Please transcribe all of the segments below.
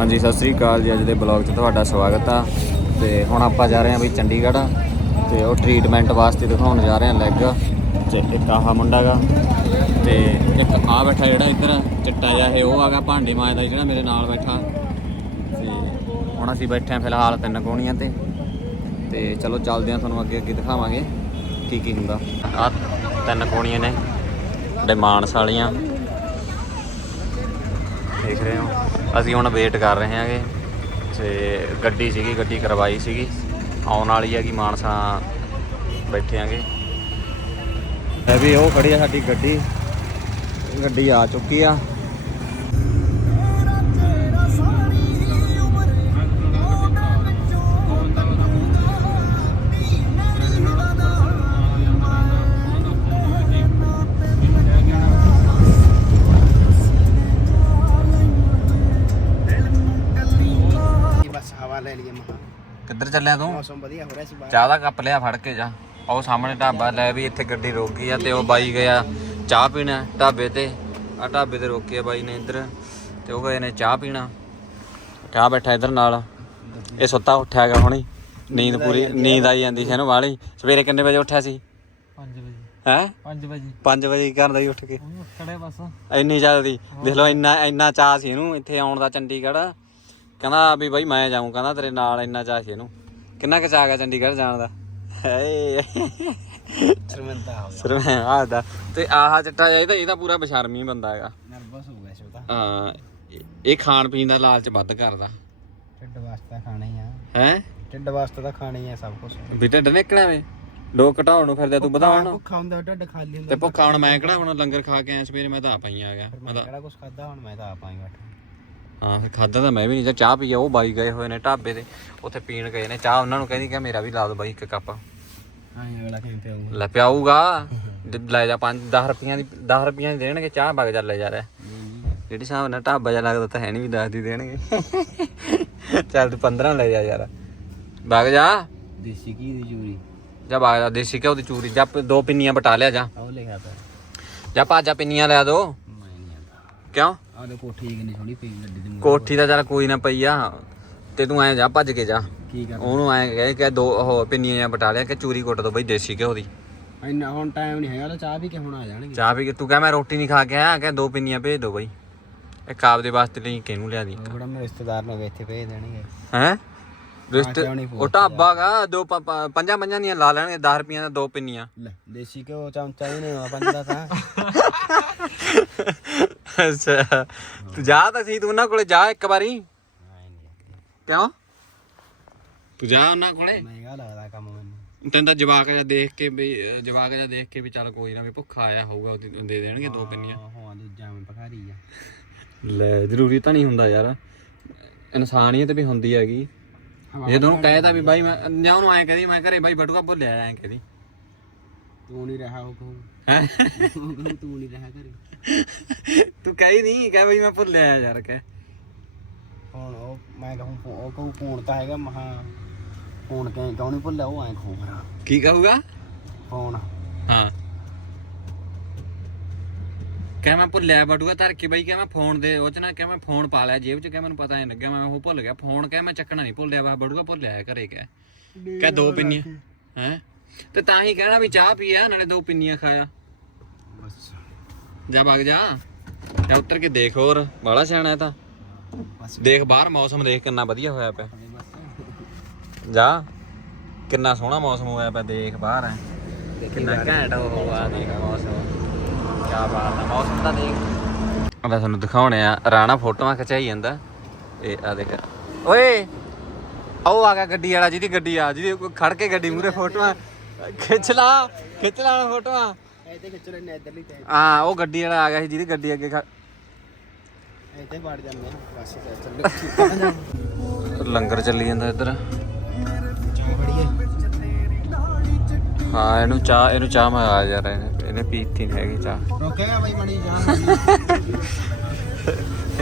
ਹਾਂਜੀ, ਸਤਿ ਸ੍ਰੀ ਅਕਾਲ ਜੀ। ਅੱਜ ਦੇ ਬਲੌਗ 'ਚ ਤੁਹਾਡਾ ਸਵਾਗਤ ਆ। ਤੇ ਹੁਣ ਆਪਾਂ ਜਾ ਰਹੇ ਹਾਂ ਬਈ ਚੰਡੀਗੜ੍ਹ। ਤੇ ਉਹ ਟ੍ਰੀਟਮੈਂਟ ਵਾਸਤੇ ਦਿਖਾਉਣ ਜਾ ਰਹੇ ਹਾਂ ਲੈਗ ਤੇ ਇੱਕ ਆਹ ਮੁੰਡਾ ਗਾ ਤੇ ਇੱਕ ਆ ਬੈਠਾ ਜਿਹੜਾ ਇੱਧਰ, ਚਿੱਟਾ ਜਿਹਾ ਇਹ ਉਹ ਆਗਾ ਭਾਂਡੇ ਮਾਂਜਦਾ ਜਿਹੜਾ ਮੇਰੇ ਨਾਲ ਬੈਠਾ। ਤੇ ਹੁਣ ਅਸੀਂ ਬੈਠੇ ਹਾਂ ਫਿਲਹਾਲ ਤਿੰਨ ਕੋਣੀਆਂ ਤੇ। ਤੇ ਚਲੋ ਚੱਲਦੇ ਹਾਂ ਤੁਹਾਨੂੰ ਅੱਗੇ ਅੱਗੇ ਦਿਖਾਵਾਂਗੇ ਕੀ ਕੀ ਹੁੰਦਾ। ਆ ਤਿੰਨ ਕੋਣੀਆਂ ਨੇ। ਜਿਹੜੇ ਵਾਲੀਆਂ। ਦੇਖ ਰਹੇ ਹੋ। ਅਸੀਂ ਹੁਣ ਵੇਟ ਕਰ ਰਹੇ ਹਾਂਗੇ ਤੇ ਗੱਡੀ ਸੀਗੀ, ਗੱਡੀ ਕਰਵਾਈ ਸੀਗੀ। ਆਉਣ ਵਾਲੀ ਹੈਗੀ ਮਾਨਸਾ ਬੈਠੇ ਆਂਗੇ ਇਹ ਵੀ ਉਹ ਖੜੀ ਆ ਸਾਡੀ ਗੱਡੀ। ਗੱਡੀ ਆ ਚੁੱਕੀ ਆ। ਚੱਲਿਆ ਤੂੰ? ਮੌਸਮ ਵਧੀਆ ਹੋ ਰਿਹਾ ਸੀ ਬਾਹਰ। ਚਾਹ ਦਾ ਕੱਪ ਲਿਆ ਫੜ ਕੇ ਜਾ। ਉਹ ਸਾਹਮਣੇ ਢਾਬਾ ਲੈ ਵੀ ਇੱਥੇ ਗੱਡੀ ਰੋਕ ਗਈ ਆ ਤੇ ਉਹ ਬਾਈ ਗਿਆ ਚਾਹ ਪੀਣਾ ਢਾਬੇ ਤੇ। ਆ ਢਾਬੇ ਤੇ ਰੋਕੀ ਆ ਬਾਈ ਨੇ ਇੱਧਰ ਤੇ ਉਹ ਗਏ ਨੇ ਚਾਹ ਪੀਣਾ। ਚਾਹ ਬੈਠਾ ਇੱਧਰ ਨਾਲ। ਇਹ ਸੁੱਤਾ ਉੱਠਿਆ ਗਿਆ ਹੁਣੀ। ਨੀਂਦ ਪੂਰੀ ਨੀਂਦ ਆਈ ਜਾਂਦੀ ਸੀ ਇਹਨੂੰ ਵਾਲੀ। ਸਵੇਰੇ ਕਿੰਨੇ ਵਜੇ ਉੱਠਿਆ ਸੀ? 5 ਵਜੇ। ਹੈ? 5 ਵਜੇ। 5 ਵਜੇ ਹੀ ਕਰਦਾ ਹੀ ਉੱਠ ਕੇ। ਖੜੇ ਬਸ। ਇੰਨੀ ਜਲਦੀ। ਦੇਖ ਲਓ ਇੰਨਾ ਇੰਨਾ ਚਾਹ ਸੀ ਇਹਨੂੰ ਇੱਥੇ ਆਉਣ ਦਾ ਚੰਡੀਗੜ੍ਹ। ਕਹਿੰਦਾ ਵੀ ਬਾਈ ਮੈਂ ਜਾਊਂ ਕਹਿੰਦਾ ਤੇਰੇ ਨਾਲ ਇੰਨਾ ਚਾਹ ਸੀ ਇਹਨੂੰ। ਕਿੰਨਾ ਕੁ ਚਾਹ ਗਿਆ ਚੰਡੀਗੜ੍ਹ ਜਾਣ ਦਾ? ਹਏ। ਸ਼ਰਮਿੰਦਾ ਹੋ ਸਰ ਮੈਂ ਆਦਾ ਤੇ। ਆਹ ਚਿੱਟਾ ਜਿਹਾ ਇਹਦਾ ਇਹਦਾ ਪੂਰਾ ਬਸ਼ਰਮੀ ਬੰਦਾ ਹੈਗਾ। ਨਰਵਸ ਹੋ ਗਿਆ ਸੀ ਉਹ ਤਾਂ ਹਾਂ ਇਹ- ਇਹ ਖਾਣ ਪੀਣ ਦਾ ਲਾਲਚ ਵੱਧ ਕਰਦਾ। ਢਿੱਡ ਵਾਸਤੇ ਖਾਣਾ ਹੀ ਆ। ਹੈ? ਢਿੱਡ ਵਾਸਤੇ ਤਾਂ ਖਾਣਾ ਹੀ ਆ ਸਭ ਕੁਝ ਵੀ ਢਿੱਡ ਨਿਕਲਿਆ ਵੇ। ਲੋਕ ਘਟਾਉਣ ਨੂੰ ਫਿਰਦੇ ਤੂੰ ਵਧਾਉਣ ਨੂੰ। ਭੁੱਖਾ ਹੁੰਦਾ ਢਿੱਡ ਖਾਲੀ ਹੁੰਦਾ। ਤੇ ਭੁੱਖਾ ਹੁਣ ਮੈਂ ਕਿਹੜਾ ਹੁਣ ਲੰਗਰ ਖਾ ਕੇ ਆਇਆ ਸਵੇਰੇ ਮੈਂ ਤਾਂ ਆਪਾਂ ਹੀ ਆ ਗਿਆ। ਮੈਂ ਤਾਂ ਕਿਹੜਾ ਕੁਝ ਖਾਦਾ ਹੁਣ ਮੈਂ ਤਾਂ ਆਪਾਂ ਹੀ ਬੈਠਾ। ਹਾਂ ਫਿਰ ਖਾਦਾ ਤਾਂ ਮੈਂ ਵੀ ਨਹੀਂ ਜਾਂ ਚਾਹ ਪੀਆ ਉਹ ਬਾਈ ਗਏ ਹੋਏ ਨੇ ਢਾਬੇ ਤੇ। ਉੱਥੇ ਪੀਣ ਗਏ ਨੇ। ਚਾਹ ਉਹਨਾਂ ਨੂੰ ਕਹਿੰਦੀ ਕਿ ਮੇਰਾ ਵੀ ਲਾ ਦਿਓ ਬਾਈ ਇੱਕ ਕੱਪ। ਹਾਂ ਅਗਲਾ ਕਿਵੇਂ ਪਿਆਊਗਾ ਲੈ ਪਿਆਊਗਾ। ਜੇ ਲੈ ਜਾ 5 10 ਰੁਪਈਆਂ ਦੀ 10 ਰੁਪਈਆਂ ਦੀ ਦੇਣਗੇ ਚਾਹ ਵਗ ਜਾ ਲੈ ਜਾ ਰਿਹਾ। ਜਿਹੜੀ ਹਿਸਾਬ ਨਾਲ ਢਾਬਾ ਜਿਹਾ ਲੱਗਦਾ ਤਾਂ ਹੈ ਨਹੀਂ ਵੀ 10 ਦੀ ਦੇਣਗੇ। ਚੱਲ ਤੂੰ 15 ਲੈ ਜਾ ਯਾਰ। ਵਗ ਜਾ। ਦੇਸੀ ਕੀ ਦੀ ਚੂਰੀ। ਜਾ ਵਗ ਜਾ ਦੇਸੀ ਘਿਓ ਦੀ ਚੂਰੀ। ਜਾ ਦੋ ਪਿੰਨੀਆਂ ਬਟਾ ਲਿਆ ਜਾ। ਆਹ ਲਿਖਿਆ ਤਾਂ ਜਾ ਭਾਜਾ ਪਿੰਨੀਆਂ ਲੈ ਦੋ। ਕਿਉਂ? ਆਹ ਦੇ ਕੋਠੀ ਕਿੰਨੀ ਸੋਹਣੀ ਪਈ ਗੱਡੀ ਦੇ ਮੂਹਰੇ। ਕੋਠੀ ਦਾ ਚੱਲ ਕੋਈ ਨਾ ਪਈ ਆ। ਤੇ ਤੂੰ ਐ ਜਾ ਭੱਜ ਕੇ ਜਾ। ਕੀ ਕਰ ਉਹਨੂੰ ਐ ਕਹੇ ਕਿ ਦੋ ਉਹ ਪਿੰਨੀਆਂ ਜਾਂ ਬਟਾ ਲਿਆ ਕਿ ਚੂਰੀ ਕੁੱਟ ਦੋ ਬਈ ਦੇਸੀ ਘਿਓ ਦੀ। ਇੰਨਾ ਹੁਣ ਟਾਈਮ ਨਹੀਂ ਹੈਗਾ ਤਾਂ ਚਾਹ ਵੀ ਕਿ ਹੁਣ ਆ ਜਾਣਗੇ। ਚਾਹ ਵੀ ਤੂੰ ਕਹ ਮੈਂ ਰੋਟੀ ਨਹੀਂ ਖਾ ਕੇ ਆਇਆ ਕਿ ਦੋ ਪਿੰਨੀਆਂ ਭੇਜ ਦੋ ਬਈ। ਇੱਕ ਆਪ ਦੇ ਵਾਸਤੇ ਲਈ ਕਿਹਨੂੰ ਲਿਆ ਦੀ? ਜਿਹੜਾ ਮੇਰੇ ਰਿਸ਼ਤੇਦਾਰ ਨੇ ਇੱਥੇ ਭੇਜ ਦੇਣਗੇ। ਹੈ? ਰਿਸ਼ਤੇ ਕਿਉਂ ਨਹੀਂ ਉਹ ਢਾਬਾ ਗਾ ਦੋ ਪ- ਪ- ਪੰਜਾਂ ਪੰਜਾਂ ਦੀਆਂ ਲਾ ਲੈਣਗੇ 10 ਰੁਪਈਆਂ ਦਾ ਦੋ ਪਿੰਨੀਆਂ। ਲੈ ਦੇਸੀ ਘਿਓ ਚਮਚਾ ਹੀ ਨਹੀਂ ਹੋਣਾ ਪੰਜਦਾ ਤਾਂ ਅੱਛਾ। ਤੂੰ ਜਾ ਤਾਂ ਸਹੀ ਤੂੰ ਉਹਨਾਂ ਕੋਲੇ ਜਾ ਇੱਕ ਵਾਰੀ। ਕਿਉਂ? ਤੂੰ ਜਾ ਉਹਨਾਂ ਕੋਲੇ। ਮਹਿੰਗਾ ਲੱਗਦਾ ਕੰਮ ਮੈਨੂੰ। ਤੈਨੂੰ ਤਾਂ ਜਵਾਕ ਜਿਹਾ ਦੇਖ ਕੇ ਵੀ ਅਹ ਜਵਾਕ ਜਿਹਾ ਦੇਖ ਕੇ ਵੀ ਚੱਲ ਕੋਈ ਨਾ ਵੀ ਭੁੱਖਾ ਆਇਆ ਹੋਊਗਾ ਉਹਦੀ ਦੇ ਦੇਣਗੇ ਦੋ ਪਿੰਨੀਆਂ। ਹਾਂ ਦੂਜਾ ਮੈਂ ਭਖਾਰੀ ਆ। ਲੈ ਜ਼ਰੂਰੀ ਤਾਂ ਨਹੀਂ ਹੁੰਦਾ ਯਾਰ। ਇਨਸਾਨੀਅਤ ਵੀ ਹੁੰਦੀ ਹੈਗੀ। ਜੇ ਤੂੰ ਕਹਿਦਾ ਵੀ ਬਾਈ ਮੈਂ ਜਾਂ ਉਹਨੂੰ ਐਂ ਕਹਦੀ ਮੈਂ ਘਰੇ ਬਾਈ ਬਟੂਆ ਭੁੱਲਿਆ ਐਂ ਕਹਦੀ। ਤੂੰ ਨਹੀਂ ਰਹਾ ਉਹ ਕਹੂ। ਹੈਂ? ਤੂੰ ਨਹੀਂ ਰਹਾ ਘਰੇ। ਤੂੰ ਕਹੀ ਨਹੀਂ ਕਹਿ ਬਈ ਮੈਂ ਭੁੱਲਿਆ ਯਾਰ ਕਹਿ। ਹੁਣ ਉਹ ਮੈਂ ਕਹੂੰ ਫੋ- ਉਹ ਕਹੂ ਫੋਨ ਤਾਂ ਹੈਗਾ ਮਹਾ ਫੋਨ ਕਹੀਂ ਕਿਉਂ ਨਹੀਂ ਭੁੱਲਿਆ ਉਹ ਐਂ ਕਹੂ ਮੇਰਾ। ਕੀ ਕਹੂਗਾ? ਫੋਨ। ਹਾਂ। ਕਹਿ ਮੈਂ ਭੁੱਲਿਆ ਬਟੂਆ ਧਰ ਕੇ ਬਾਈ ਕਹਿ ਮੈਂ ਫੋਨ ਦੇ ਉਹ ਚ ਨਾ ਕਹਿ ਮੈਂ ਫੋਨ ਪਾ ਲਿਆ ਜੇਬ ਚ ਕਹਿ ਮੈਨੂੰ ਪਤਾ ਨਹੀਂ ਲੱਗਿਆ ਮੈਂ ਉਹ ਭੁੱਲ ਗਿਆ। ਫੋਨ ਕਹਿ ਮੈਂ ਚੱਕਣਾ ਨਹੀਂ ਭੁੱਲਿਆ ਵਾ ਬਟੂਆ ਭੁੱਲਿਆ ਹੈ ਘਰੇ ਕਹਿ। ਕਹਿ ਦੋ ਪਿੰਨੀਆਂ ਹੈ? ਤੇ ਤਾਂ ਹੀ ਕਹਿਣਾ ਵੀ ਚਾਹ ਪੀਆ ਨਾਲੇ ਦੋ ਪਿੰਨੀਆਂ ਖਾਇਆ। ਬਸ ਜਾ ਵਗ ਜਾ। ਜਾ ਉੱਤਰ ਕੇ ਦੇਖ ਹੋਰ ਬਾਲਾ ਸਿਆਣਾ ਹੈ ਤਾਂ। ਬਸ ਦੇਖ ਬਾਹਰ ਮੌਸਮ ਦੇਖ ਕਿੰਨਾ ਵਧੀਆ ਹੋਇਆ ਪਿਆ। ਬਸ ਜਾ। ਕਿੰਨਾ ਸੋਹਣਾ ਮੌਸਮ ਹੋਇਆ ਪਿਆ ਦੇਖ ਬਾਹਰ। ਹੈ ਕਿੰਨਾ ਘੈਂਟ ਉਹ ਆ ਦੇਖ ਮੌਸਮ। ਕੀ ਬਾਤ ਹੈ ਮੌਸਮ ਤਾਂ ਦੇਖ। ਮੈਂ ਤੁਹਾਨੂੰ ਦਿਖਾਉਣੇ ਆ, ਰਾਣਾ ਫੋਟੋਆਂ ਖਿਚਾਈ ਜਾਂਦਾ। ਇਹ ਆ ਦੇਖ। ਓਏ ਉਹ ਆ ਗਿਆ ਗੱਡੀ ਵਾਲਾ, ਜਿਹਦੀ ਗੱਡੀ ਆ, ਜਿਹਦੀ ਖੜ ਕੇ ਗੱਡੀ ਮੂਰੇ ਫੋਟੋਆਂ। ਖਿੱਚ ਲਾ ਖਿੱਚ ਲਾ ਫੋਟੋਆਂ। ਇੱਥੇ ਖਿੱਚ ਲੈਣੇ ਇੱਧਰਲੀ ਤੇ ਹਾਂ, ਉਹ ਗੱਡੀ ਵਾਲਾ ਆ ਗਿਆ ਸੀ, ਜਿਹਦੀ ਗੱਡੀ ਅੱਗੇ ਖੜ ਇੱਥੇ ਵੜ ਜਾਂਦੇ ਆ ਬਸ ਚੱਲ ਲੰਗਰ ਚੱਲੀ ਜਾਂਦਾ ਇੱਧਰ। ਚਾਹ ਹਾਂ, ਇਹਨੂੰ ਚਾਹ ਇਹਨੂੰ ਚਾਹ ਮੈਂ ਆ ਜਾ ਰਹੇ। ਇਹਨੇ ਪੀਤੀ ਨਹੀਂ ਹੈਗੀ ਚਾਹ। ਰੋਕੇਗਾ ਬਾਈ ਮਣੀ ਜਾਨ।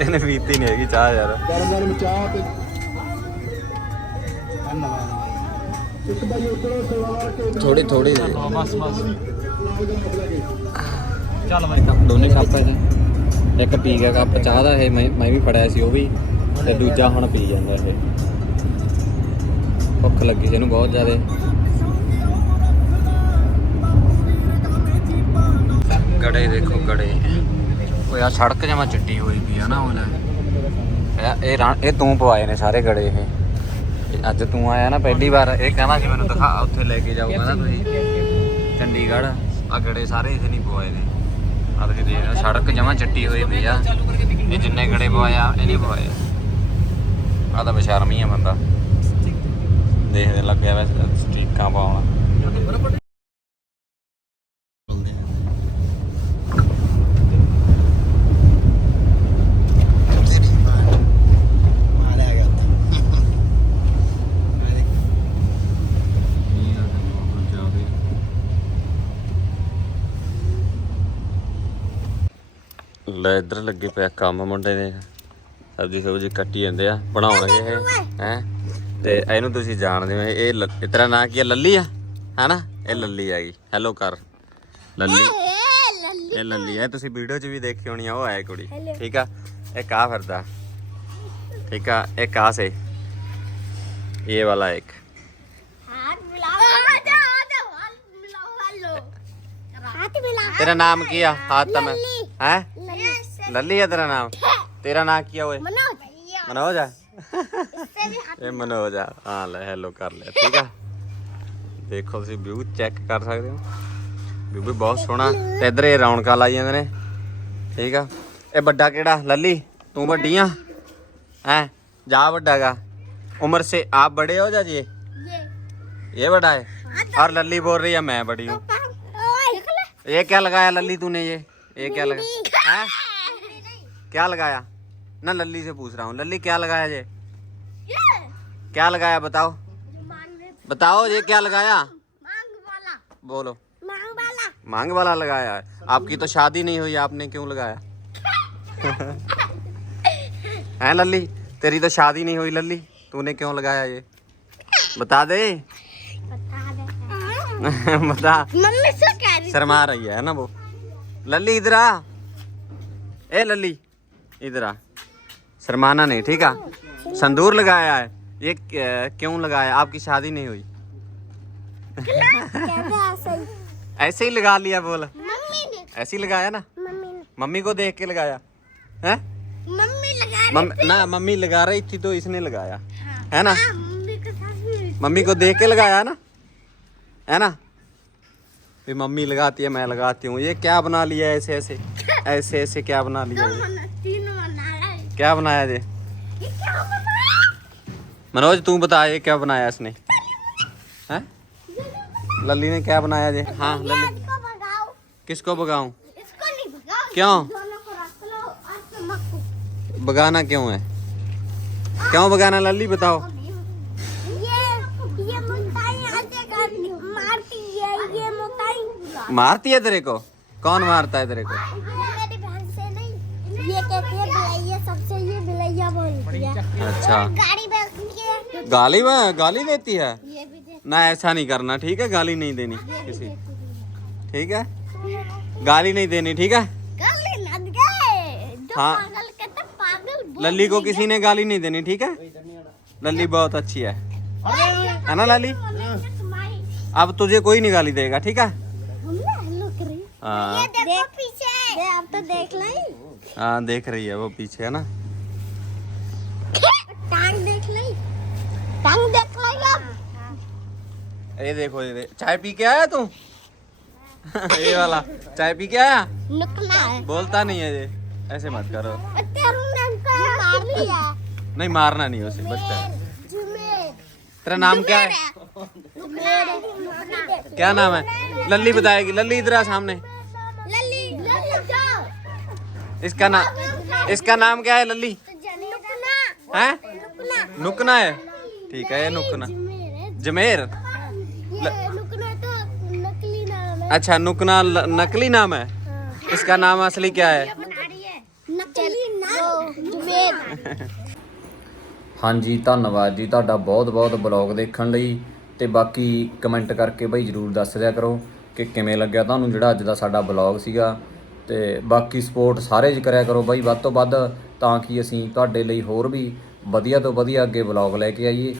ਇਹਨੇ ਪੀਤੀ ਨਹੀਂ ਹੈਗੀ ਚਾਹ ਯਾਰ। ਗਰਮ ਗਰਮ ਚਾਹ ਤੇ ਧੰਨਵਾਦ। ਬਾਈ ਇੱਕ ਬਾਈ ਉਧਰੋਂ ਸਲਵਾਰ ਕੇ ਥੋੜੀ ਥੋੜੀ ਬਸ ਬਸ ਚੱਲ ਬਾਈ ਦੋਨੇ ਕੱਪ ਹੈ ਇੱਕ ਪੀ ਗਿਆ ਕੱਪ ਚਾਹ ਦਾ ਇਹ ਮੈਂ ਮੈਂ ਵੀ ਫੜਿਆ ਸੀ ਉਹ ਵੀ। ਤੇ ਦੂਜਾ ਹੁਣ ਪੀ ਜਾਂਦਾ ਇਹ। ਭੁੱਖ ਲੱਗੀ ਸੀ ਇਹਨੂੰ ਬਹੁਤ ਜ਼ਿਆਦਾ। ਗੜੇ ਦੇਖੋ ਗੜੇ। ਓਏ ਆ ਸੜਕ ਜਮਾ ਚਿੱਟੀ ਹੋਈ ਪਈ ਆ ਨਾ ਉਹ ਲੈ ਇਹ- ਇਹ ਤੂੰ ਪਵਾਏ ਨੇ ਸਾਰੇ ਗੜੇ ਇਹ। ਅੱਜ ਤੂੰ ਆਇਆ ਨਾ ਪਹਿਲੀ ਵਾਰ, ਇਹ ਕਹਿੰਦਾ ਸੀ ਮੈਨੂੰ ਦਿਖਾ, ਉੱਥੇ ਲੈ ਕੇ ਜਾਊਗਾ ਨਾ ਤੁਸੀਂ। ਚੰਡੀਗੜ੍ਹ ਆ ਗੜੇ ਸਾਰੇ ਇਥੇ ਨਹੀਂ ਪਵਾਏ ਨੇ। ਆ ਤੁਸੀਂ ਦੇਖ ਰਹੇ ਸੜਕ ਜਮਾ ਚਿੱਟੀ ਹੋਈ ਪਈ ਆ। ਇਹ ਜਿੰਨੇ ਗੜੇ ਪਵਾਇਆ ਇਹ ਨਹੀਂ ਪਵਾਏ। ਆ ਤਾਂ ਬਸ਼ਰਮੀ ਆ ਬੰਦਾ। ਦੇਖਦੇ ਲੱਗਿਆ ਵੈਸੇ, ਸਟ੍ਰੀਕਾਂ ਪਾਉਣਾ। ਲੈ ਇੱਧਰ ਲੱਗੇ ਪਿਆ ਕੰਮ ਮੁੰਡੇ ਨੇ ਸਬਜੀ ਸਬਜੀ ਕੱਟੀ ਜਾਂਦੇ ਆ ਬਣਾਉਣ ਇਹ ਹੈ? ਤੇ ਇਹਨੂੰ ਤੁਸੀਂ ਜਾਣਦੇ ਹੋ ਇਹ ਲ- ਤੇਰਾ ਨਾਂ ਕੀ ਹੈ ਲੱਲੀ ਆ? ਹੈਨਾ? ਇਹ ਲੱਲੀ ਆ ਗਈ ਹੈਲੋ ਕਰ। ਲੱਲੀ। ਇਹ ਲੱਲੀ ਆ। ਤੁਸੀਂ ਵੀਡੀਓ 'ਚ ਵੀ ਦੇਖੀ ਹੋਣੀ ਆ ਉਹ ਆਏ ਕੁੜੀ। ਠੀਕ ਆ? ਇਹ ਕਾ ਫਿਰਦਾ? ਠੀਕ ਆ? ਇਹ ਕਾ ਸੇ? ਇਹ ਵਾਲਾ ਇੱਕ। हाथ मिलाओ आजा आजा हाथ मिलाओ हेलो हाथ मिलाओ ਤੇਰਾ ਨਾਮ ਕੀ ਆ? ਹਾਤਮ ਹੈ ਹੈ? ਲੱਲੀ ਆ ਤੇਰਾ ਨਾਮ ਤੇਰਾ ਨਾਂ ਕੀ ਆ ਓਏ मनोज ਮਨੋਜ ਆ इससे भी हाथ ਇਹ ਮਨੋਜ ਆ ਹਾਂ ਲੈ ਹੈਲੋ ਕਰ ਲਿਆ ਠੀਕ ਆ ਦੇਖੋ ਤੁਸੀਂ ਵਿਊ ਚੈੱਕ ਕਰ ਸਕਦੇ ਹੋ ਵਿਊ ਵੀ ਬਹੁਤ ਸੋਹਣਾ ਤੇ ਇਧਰ ਇਹ ਰੌਣਕਾਂ ਲਾਈ ਜਾਂਦੇ ਨੇ ਠੀਕ ਆ ਇਹ ਵੱਡਾ ਕਿਹੜਾ ਲੱਲੀ ਤੂੰ ਵੱਡੀ ਆ ਹੈ ਜਾ ਵੱਡਾਗਾ ਉਮਰ ਸੇ ਆਪ बड़े हो जा जी ये ये बड़ा है और लल्ली बोल रही है मैं बड़ी हूँ ओए देख ले ये क्या लगाया लल्ली तूने ये ये क्या लगा है क्या लगाया? ना लल्ली से पूछ रहा हूँ। लल्ली क्या लगाया ये। क्या लगाया बताओ। बताओ ये क्या लगाया? मांग वाला। बोलो। मांग वाला। मांग वाला लगाया है। आपकी तो शादी नहीं हुई आपने क्यों लगाया? है लल्ली? तेरी तो शादी नहीं हुई लल्ली। तूने क्यों लगाया ये? बता दे। बता मम्मी शर्मा रही है ना वो? लल्ली इधर आ। ए लल्ली। इधर आ। शर्माना नहीं ठीक है संदूर लगाया है। ये क्यों लगाया? आपकी शादी नहीं हुई। ऐसे ही लगा लिया बोल। ऐसे ही लगाया ना? मम्मी ने। मम्मी को देख के लगाया। है? मम्मी लगा मम, ना मम्मी लगा रही थी तो इसने लगाया। है। ना? हाँ, मम्मी के साथ भी मम्मी को देख के लगाया ना? है ना? भी मम्मी लगाती है मैं लगाती हूँ। ये क्या बना लिया ऐसे ऐसे? ऐसे ऐसे क्या बना लिया क्या बनाया जी? मनोज तू बता ये क्या बनाया इसने? लल्ली ने क्या बनाया जी? हाँ लल्ली। किसको भगाऊं? क्यों? भगाना क्यों है? क्यों भगाना लल्ली बताओ। मारती है तेरे को? कौन मारता है तेरे को? अच्छा। गाली में गाली देती है? ना ऐसा नहीं करना ठीक है? गाली नहीं देनी किसी। ठीक है? गाली नहीं देनी ठीक है? हाँ। लल्ली को किसी ने गाली नहीं देनी ठीक है? लल्ली बहुत अच्छी है। है ना लल्ली? अब तुझे कोई नहीं गाली देगा ठीक है? हाँ। ये देखो पीछे। ये आप तो हाँ देख रही है वो पीछे है ना? देख टांग देख लाई अब। ये देखो ये चाय पी के आया तू? ये वाला। चाय पी के आया? निकला है। बोलता नहीं है ये। ऐसे मत करो। नहीं मारना नहीं उसे बच्चा। तेरा नाम क्या है? क्या नाम है? लल्ली बताएगी। लल्ली इधर आ सामने। इसका नाम इसका नाम क्या है लल्ली? है? नुकना नुकना है ठीक है ये नुकना जुमेर है जमेर ये नुकना तो नकली नाम है अच्छा नुकना ल- नकली नाम है इसका नाम असली क्या है नकली नाम जुमेर ਹਾਂਜੀ ਧੰਨਵਾਦ ਜੀ ਤੁਹਾਡਾ ਬਹੁਤ-ਬਹੁਤ ਬਲੌਗ ਦੇਖਣ ਲਈ ਤੇ ਬਾਕੀ ਕਮੈਂਟ ਕਰਕੇ ਬਈ ਜਰੂਰ ਦੱਸ ਦਿਆ ਕਰੋ ਕਿ ਕਿਵੇਂ ਲੱਗਿਆ ਤੁਹਾਨੂੰ ਜਿਹੜਾ ਅੱਜ ਦਾ ਸਾਡਾ ਬਲੌਗ ਸੀਗਾ ਤੇ ਬਾਕੀ ਸਪੋਰਟ ਸਾਰੇ ਜੀ ਕਰਿਆ ਕਰੋ ਬਈ ਵੱਧ ਤੋਂ ਵੱਧ ਤਾਂ ਕਿ ਅਸੀਂ ਤੁਹਾਡੇ ਲਈ ਹੋਰ ਵੀ ਵਧੀਆ ਤੋਂ ਵਧੀਆ ਅੱਗੇ ਵਲੌਗ ਲੈ ਕੇ ਆਈਏ।